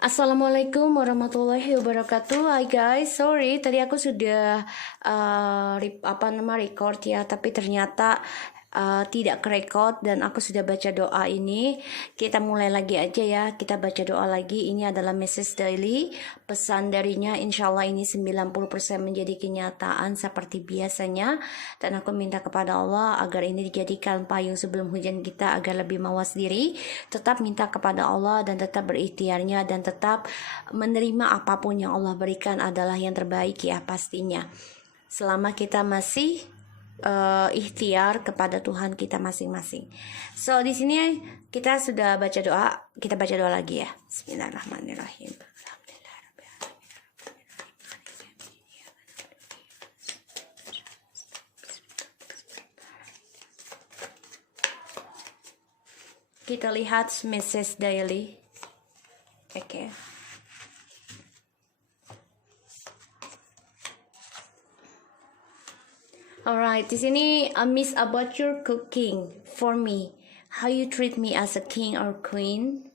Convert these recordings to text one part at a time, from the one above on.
Assalamualaikum warahmatullahi wabarakatuh. Hai guys, sorry tadi aku sudah record ya, tapi ternyata tidak kerekod dan aku sudah baca doa ini. Kita mulai lagi aja ya, kita baca doa lagi. Ini adalah message daily, pesan darinya insya Allah ini 90% menjadi kenyataan seperti biasanya. Dan aku minta kepada Allah agar ini dijadikan payung sebelum hujan kita agar lebih mawas diri. Tetap minta kepada Allah dan tetap berikhtiarnya dan tetap menerima apapun yang Allah berikan adalah yang terbaik ya pastinya. Selama kita masih ikhtiar kepada Tuhan kita masing-masing. So di sini kita sudah baca doa, kita baca doa lagi ya. Bismillahirrahmanirrahim. Kita lihat message daily. Oke. Alright, di sini I miss about your cooking for me. How you treat me as a king or queen.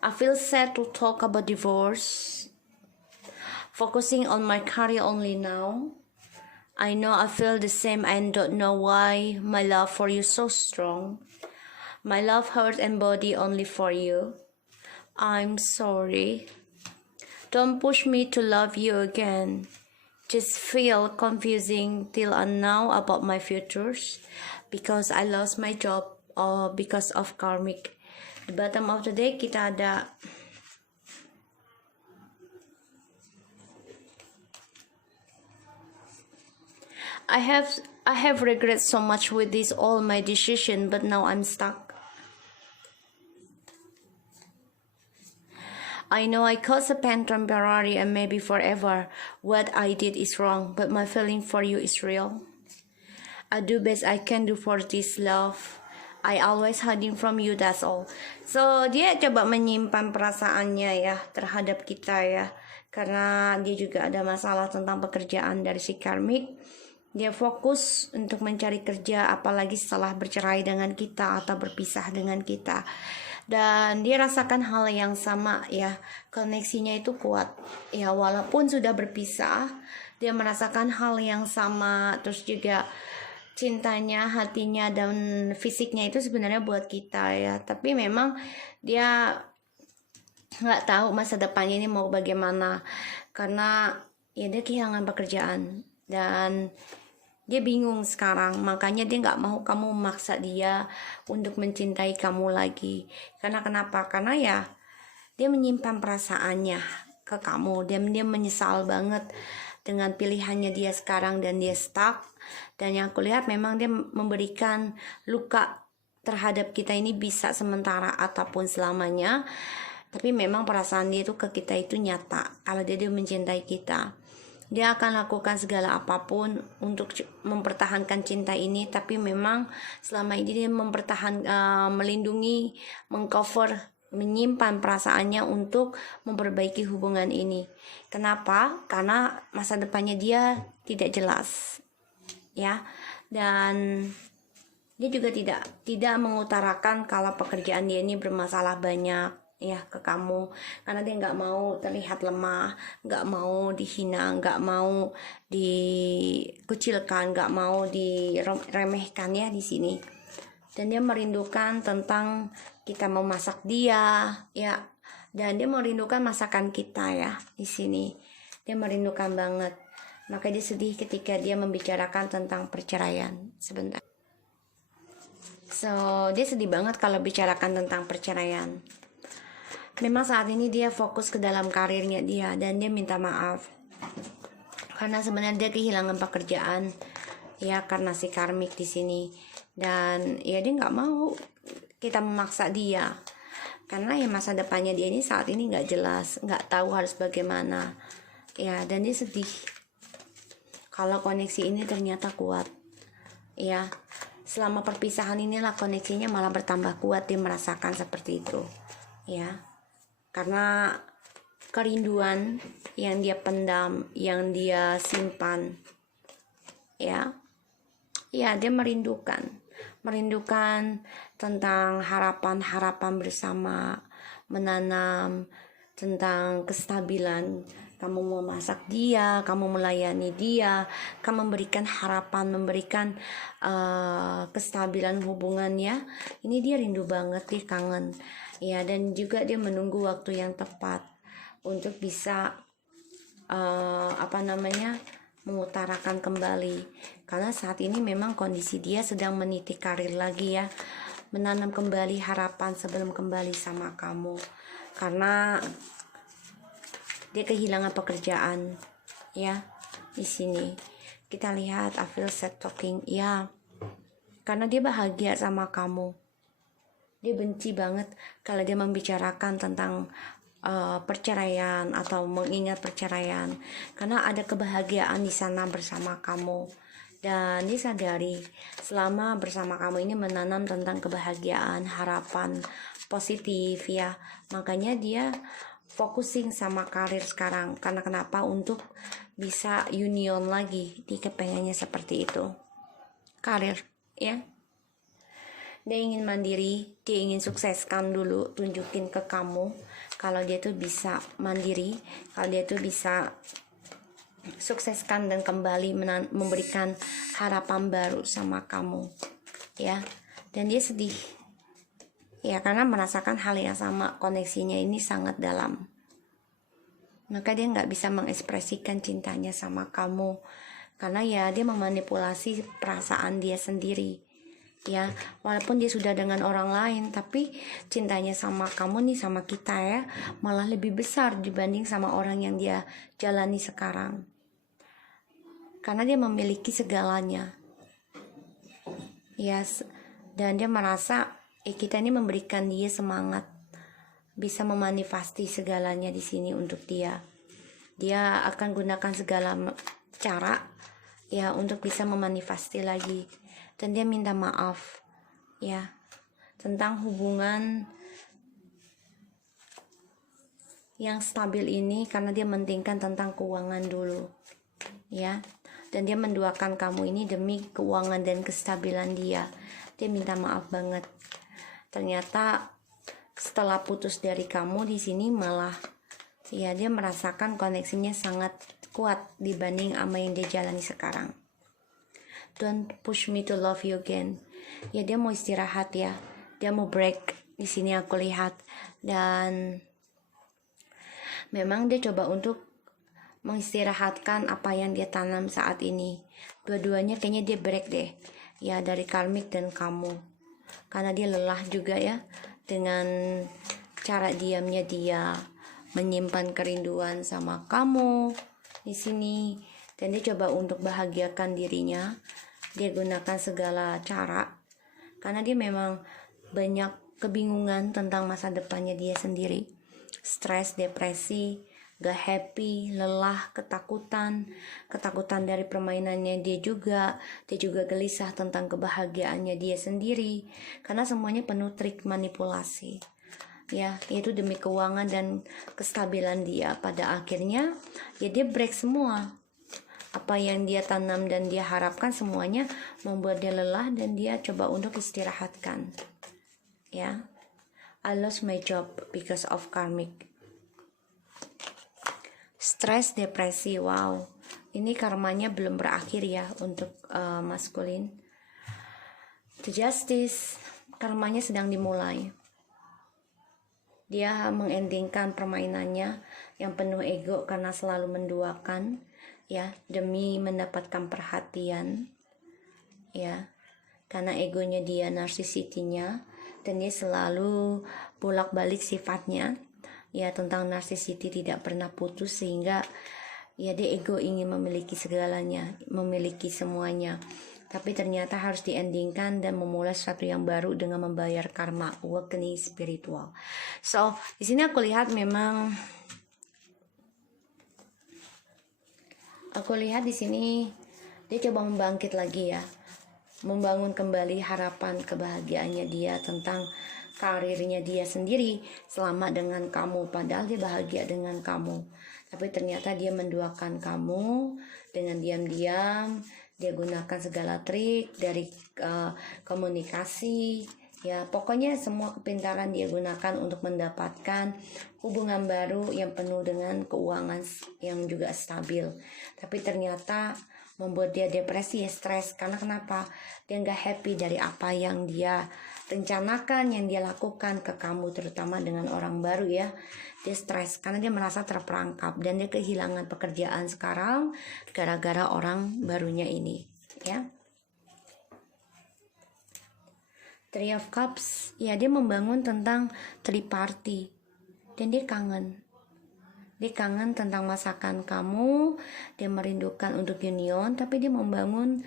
I feel sad to talk about divorce. Focusing on my career only now. I know I feel the same and don't know why my love for you so strong. My love, heart and body only for you. I'm sorry. Don't push me to love you again. Just feel confusing till now about my futures because I lost my job or because of karmic. Di bottom of the day kita ada I have regret so much with this all my decision, but now I'm stuck. I know I caused a pain temporary and maybe forever. What I did is wrong, but my feeling for you is real. I do best I can do for this love. I always hiding from you, that's all. So dia coba menyimpan perasaannya ya terhadap kita ya, karena dia juga ada masalah tentang pekerjaan dari si karmik. Dia fokus untuk mencari kerja, apalagi setelah bercerai dengan kita atau berpisah dengan kita. Dan dia rasakan hal yang sama ya, koneksinya itu kuat ya, walaupun sudah berpisah dia merasakan hal yang sama. Terus juga cintanya, hatinya dan fisiknya itu sebenarnya buat kita ya, tapi memang dia nggak tahu masa depannya ini mau bagaimana karena ya dia kehilangan pekerjaan dan dia bingung sekarang. Makanya dia nggak mau kamu memaksa dia untuk mencintai kamu lagi. Karena kenapa? Karena ya dia menyimpan perasaannya ke kamu. Dia menyesal banget dengan pilihannya dia sekarang dan dia stuck. Dan yang aku lihat memang dia memberikan luka terhadap kita ini bisa sementara ataupun selamanya. Tapi memang perasaan dia itu ke kita itu nyata. Kalau dia mencintai kita, dia akan lakukan segala apapun untuk mempertahankan cinta ini. Tapi memang selama ini dia melindungi, mengcover, menyimpan perasaannya untuk memperbaiki hubungan ini. Kenapa? Karena masa depannya dia tidak jelas ya, dan dia juga tidak mengutarakan kalau pekerjaan dia ini bermasalah banyak ya ke kamu, karena dia nggak mau terlihat lemah, nggak mau dihina, nggak mau dikucilkan, nggak mau diremehkan ya di sini. Dan dia merindukan tentang kita memasak dia ya, dan dia merindukan masakan kita ya di sini. Dia merindukan banget, maka dia sedih ketika dia membicarakan tentang perceraian. Sebentar. So dia sedih banget kalau bicarakan tentang perceraian. Memang saat ini dia fokus ke dalam karirnya dia dan dia minta maaf karena sebenarnya dia kehilangan pekerjaan ya karena si karmik di sini. Dan ya dia nggak mau kita memaksa dia karena ya masa depannya dia ini saat ini nggak jelas, nggak tahu harus bagaimana ya. Dan dia sedih kalau koneksi ini ternyata kuat ya. Selama perpisahan inilah koneksinya malah bertambah kuat, dia merasakan seperti itu ya, karena kerinduan yang dia pendam, yang dia simpan ya dia merindukan tentang harapan-harapan bersama, menanam tentang kestabilan. Kamu memasak dia, kamu melayani dia, kamu memberikan harapan, memberikan kestabilan hubungannya. Ini dia rindu banget, dia kangen. Ya, dan juga dia menunggu waktu yang tepat untuk bisa mengutarakan kembali. Karena saat ini memang kondisi dia sedang meniti karir lagi ya, menanam kembali harapan sebelum kembali sama kamu. Karena dia kehilangan pekerjaan ya. Di sini kita lihat I feel sad talking ya, karena dia bahagia sama kamu. Dia benci banget kalau dia membicarakan tentang perceraian atau mengingat perceraian, karena ada kebahagiaan di sana bersama kamu. Dan dia sadari selama bersama kamu ini menanam tentang kebahagiaan, harapan positif ya. Makanya dia focusing sama karir sekarang. Karena kenapa? Untuk bisa union lagi. Dia kepengennya seperti itu. Karir ya. Dia ingin mandiri, dia ingin sukseskan dulu, tunjukin ke kamu kalau dia tuh bisa mandiri, kalau dia tuh bisa sukseskan dan kembali memberikan harapan baru sama kamu ya. Dan dia sedih ya, karena merasakan hal yang sama, koneksinya ini sangat dalam. Maka dia nggak bisa mengekspresikan cintanya sama kamu, karena ya dia memanipulasi perasaan dia sendiri ya. Walaupun dia sudah dengan orang lain, tapi cintanya sama kamu nih, sama kita ya, malah lebih besar dibanding sama orang yang dia jalani sekarang. Karena dia memiliki segalanya yes. Dan dia merasa kita ini memberikan dia semangat, bisa memanifesti segalanya di sini untuk dia. Dia akan gunakan segala cara ya untuk bisa memanifesti lagi. Dan dia minta maaf ya tentang hubungan yang stabil ini, karena dia mementingkan tentang keuangan dulu ya. Dan dia menduakan kamu ini demi keuangan dan kestabilan dia. Dia minta maaf banget. Ternyata setelah putus dari kamu di sini malah ya dia merasakan koneksinya sangat kuat dibanding sama yang dia jalani sekarang. Don't push me to love you again. Ya dia mau istirahat ya. Dia mau break. Di sini aku lihat. Dan memang dia coba untuk mengistirahatkan apa yang dia tanam saat ini. Dua-duanya kayaknya dia break deh. Ya, dari karmik dan kamu. Karena dia lelah juga ya dengan cara diamnya dia menyimpan kerinduan sama kamu di sini. Dan dia coba untuk bahagiakan dirinya. Dia gunakan segala cara karena dia memang banyak kebingungan tentang masa depannya dia sendiri. Stres, depresi, gak happy, lelah, ketakutan dari permainannya dia juga gelisah tentang kebahagiaannya dia sendiri, karena semuanya penuh trik manipulasi ya, yaitu demi keuangan dan kestabilan dia. Pada akhirnya ya dia break semua. Apa yang dia tanam dan dia harapkan semuanya membuat dia lelah, dan dia coba untuk istirahatkan ya. I lost my job because of karmic. Stres, depresi, wow, ini karmanya belum berakhir ya untuk maskulin. The Justice, karmanya sedang dimulai. Dia mengendingkan permainannya yang penuh ego karena selalu menduakan ya, demi mendapatkan perhatian ya, karena egonya dia, narsisitinya, dan dia selalu bolak-balik sifatnya ya tentang narsisiti, tidak pernah putus, sehingga ya dia ego ingin memiliki segalanya, memiliki semuanya. Tapi ternyata harus diendingkan dan memulai sesuatu yang baru dengan membayar karma, awakening spiritual. So di sini aku lihat memang di sini dia coba membangkit lagi ya, membangun kembali harapan kebahagiaannya dia tentang karirnya dia sendiri selama dengan kamu. Padahal dia bahagia dengan kamu, tapi ternyata dia menduakan kamu dengan diam-diam. Dia gunakan segala trik dari komunikasi Ya, pokoknya semua kepintaran dia gunakan untuk mendapatkan hubungan baru yang penuh dengan keuangan yang juga stabil. Tapi ternyata membuat dia depresi, ya stres. Karena kenapa? Dia nggak happy dari apa yang dia rencanakan, yang dia lakukan ke kamu, terutama dengan orang baru ya. Dia stres karena dia merasa terperangkap dan dia kehilangan pekerjaan sekarang gara-gara orang barunya ini, ya. Three of Cups, ya dia membangun tentang triparty dan dia kangen. Dia kangen tentang masakan kamu, dia merindukan untuk union, tapi dia membangun,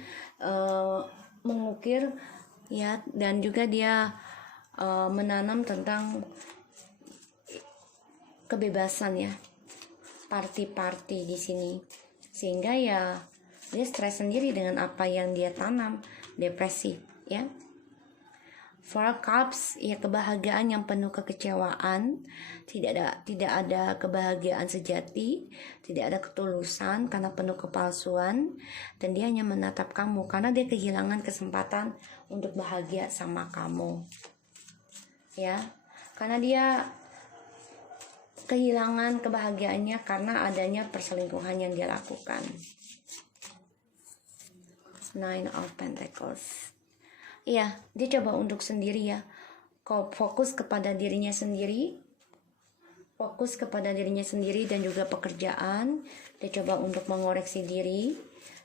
mengukir, ya, dan juga dia menanam tentang kebebasan ya, party-party di sini, sehingga ya dia stres sendiri dengan apa yang dia tanam, depresi, ya. Four Cups, ya kebahagiaan yang penuh kekecewaan, tidak ada kebahagiaan sejati, tidak ada ketulusan karena penuh kepalsuan, dan dia hanya menatap kamu karena dia kehilangan kesempatan untuk bahagia sama kamu, ya, karena dia kehilangan kebahagiaannya karena adanya perselingkuhan yang dia lakukan. Nine of Pentacles. Iya, dia coba untuk sendiri ya. Kau fokus kepada dirinya sendiri. Fokus kepada dirinya sendiri dan juga pekerjaan. Dia coba untuk mengoreksi diri.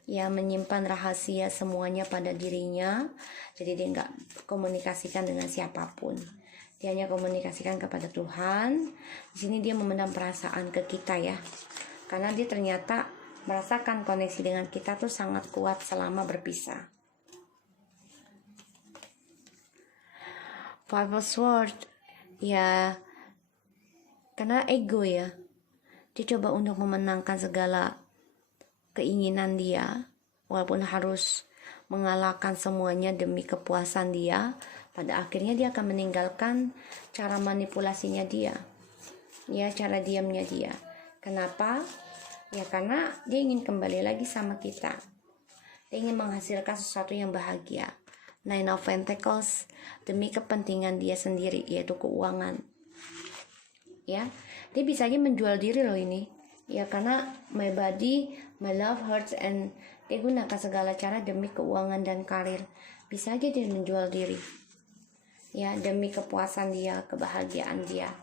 Ya, menyimpan rahasia semuanya pada dirinya. Jadi dia nggak komunikasikan dengan siapapun. Dia hanya komunikasikan kepada Tuhan. Di sini dia memendam perasaan ke kita ya. Karena dia ternyata merasakan koneksi dengan kita tuh sangat kuat selama berpisah. Five of Swords, ya, karena ego ya, dia coba untuk memenangkan segala keinginan dia, walaupun harus mengalahkan semuanya demi kepuasan dia. Pada akhirnya dia akan meninggalkan cara manipulasinya dia, ya, cara diamnya dia. Kenapa? Ya karena dia ingin kembali lagi sama kita. Dia ingin menghasilkan sesuatu yang bahagia. Nine of Pentacles, demi kepentingan dia sendiri, yaitu keuangan. Ya, dia bisa aja menjual diri loh ini. Ya, karena my body, my love hurts, and dia gunakan segala cara demi keuangan dan karir. Bisa aja dia menjual diri. Ya, demi kepuasan dia, kebahagiaan dia.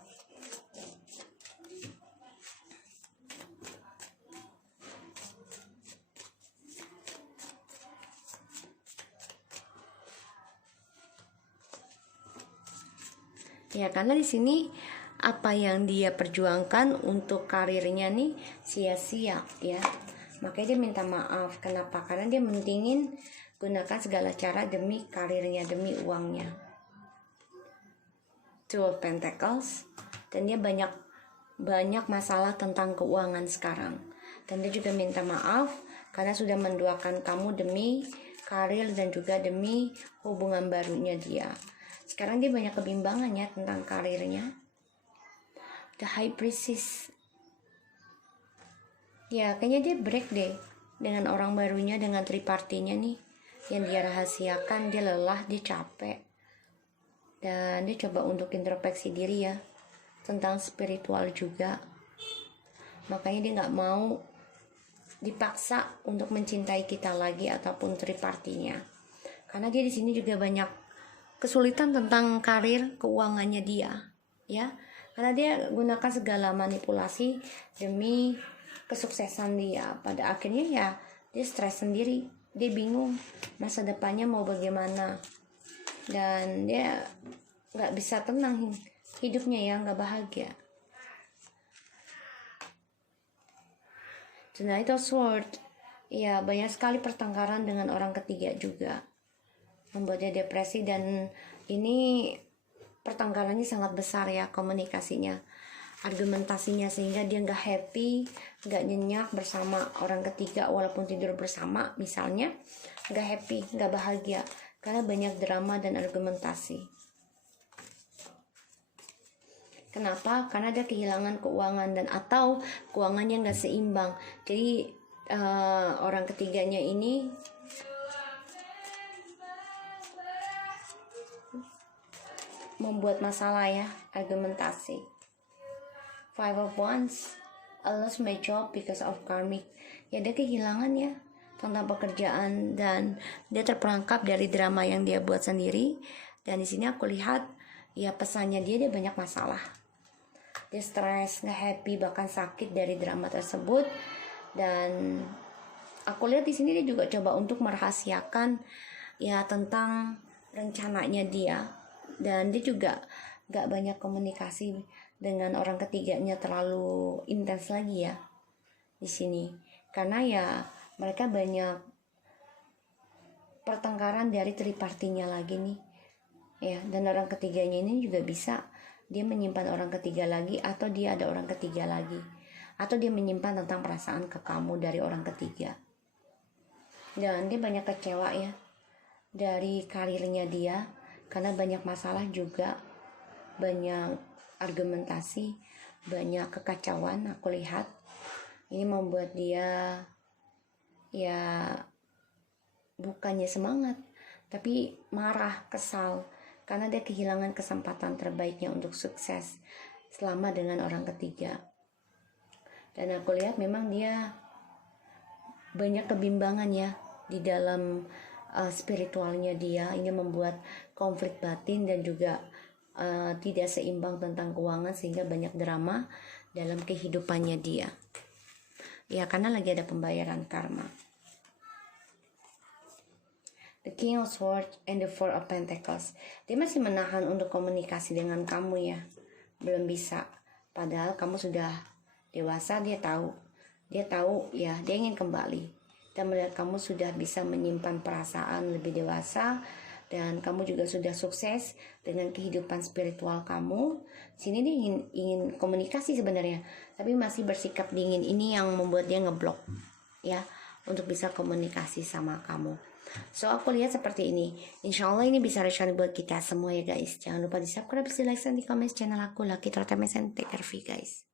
Ya, karena di sini apa yang dia perjuangkan untuk karirnya nih sia-sia ya. Makanya dia minta maaf. Kenapa? Karena dia mentingin gunakan segala cara demi karirnya, demi uangnya. Two of Pentacles, dan dia banyak masalah tentang keuangan sekarang. Dan dia juga minta maaf karena sudah menduakan kamu demi karir dan juga demi hubungan barunya dia. Sekarang dia banyak kebimbangan ya tentang karirnya. The High Priestess, ya kayaknya dia break deh dengan orang barunya, dengan tripartinya nih yang dia rahasiakan. Dia lelah, dia capek, dan dia coba untuk introspeksi diri ya tentang spiritual juga. Makanya dia nggak mau dipaksa untuk mencintai kita lagi ataupun tripartinya, karena dia di sini juga banyak kesulitan tentang karir keuangannya dia ya, karena dia gunakan segala manipulasi demi kesuksesan dia. Pada akhirnya ya dia stres sendiri, dia bingung masa depannya mau bagaimana, dan dia nggak bisa tenang hidupnya ya, nggak bahagia. The Knight of Swords, ya banyak sekali pertengkaran dengan orang ketiga juga, membuat dia depresi, dan ini pertengkarannya sangat besar ya, komunikasinya, argumentasinya, sehingga dia nggak happy, nggak nyenyak bersama orang ketiga walaupun tidur bersama misalnya, nggak happy, nggak bahagia karena banyak drama dan argumentasi. Kenapa? Karena dia kehilangan keuangan dan atau keuangannya nggak seimbang. Jadi orang ketiganya ini membuat masalah ya, argumentasi. Five of Wands, I lost my job because of karmic. Ya dia kehilangan ya tentang pekerjaan dan dia terperangkap dari drama yang dia buat sendiri. Dan di sini aku lihat ya pesannya dia banyak masalah. Dia stres, nggak happy, bahkan sakit dari drama tersebut. Dan aku lihat di sini dia juga coba untuk merahasiakan ya tentang rencananya dia. Dan dia juga nggak banyak komunikasi dengan orang ketiganya terlalu intens lagi ya di sini, karena ya mereka banyak pertengkaran dari tripartinya lagi nih ya. Dan orang ketiganya ini juga bisa dia menyimpan orang ketiga lagi, atau dia ada orang ketiga lagi, atau dia menyimpan tentang perasaan ke kamu dari orang ketiga. Dan dia banyak kecewa ya dari karirnya dia, karena banyak masalah juga, banyak argumentasi, banyak kekacauan. Aku lihat ini membuat dia ya bukannya semangat, tapi marah, kesal, karena dia kehilangan kesempatan terbaiknya untuk sukses selama dengan orang ketiga. Dan aku lihat memang dia banyak kebimbangan ya di dalam spiritualnya dia. Ini membuat konflik batin dan juga tidak seimbang tentang keuangan, sehingga banyak drama dalam kehidupannya dia ya, karena lagi ada pembayaran karma. The King of Swords and the Four of Pentacles. Dia masih menahan untuk komunikasi dengan kamu ya, belum bisa, padahal kamu sudah dewasa. Dia tahu ya, dia ingin kembali dan melihat kamu sudah bisa menyimpan perasaan lebih dewasa. Dan kamu juga sudah sukses dengan kehidupan spiritual kamu. Sini dia ingin komunikasi sebenarnya, tapi masih bersikap dingin. Ini yang membuat dia ngeblok ya untuk bisa komunikasi sama kamu. So aku lihat seperti ini. Insya Allah ini bisa resonate buat kita semua ya guys. Jangan lupa di subscribe, di like, dan di komen channel aku. Lucky Tortemes and take care of you guys.